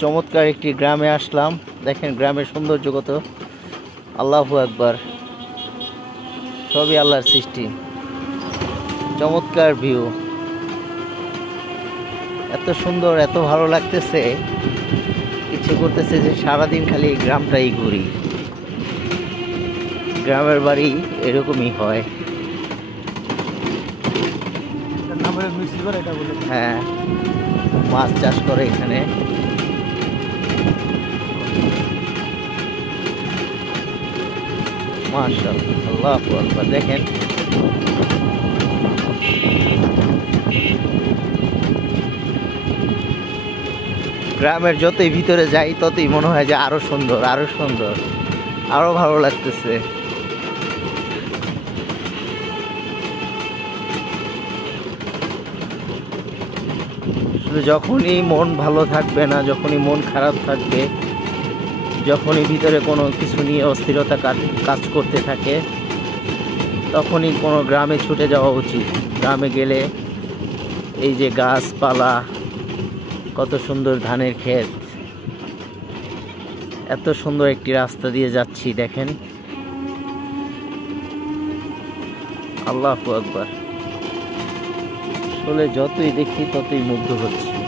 চমৎকার একটি গ্রামে আসলাম। দেখেন গ্রামের সৌন্দর্য কত। আল্লাহু আকবার, সবই আল্লাহর সৃষ্টি। চমৎকার ভিউ, এত সুন্দর, এত ভালো লাগতেছে, ইচ্ছে করতেছে যে সারাদিন খালি এই গ্রামটাই ঘুরি। গ্রামের বাড়ি এরকমই হয়। হ্যাঁ, মাছ চাষ করে এখানে। মাশাআল্লাহ, আল্লাহু আকবার। দেখেন গ্রামের যতই ভিতরে যাই ততই মনে হয় যে আরো সুন্দর, আরো সুন্দর, আরো ভালো লাগতেছে। যখনই মন ভালো থাকবে না, যখনই মন খারাপ থাকবে, যখনই ভিতরে কোনো কিছু নিয়ে অস্থিরতা কাজ করতে থাকে, তখনই কোনো গ্রামে ছুটে যাওয়া উচিত। গ্রামে গেলে এই যে গাছপালা, কত সুন্দর ধানের ক্ষেত, এত সুন্দর একটি রাস্তা দিয়ে যাচ্ছি দেখেন। আল্লাহু আকবার। আসলে যতই দেখি ততই মুগ্ধ হচ্ছি।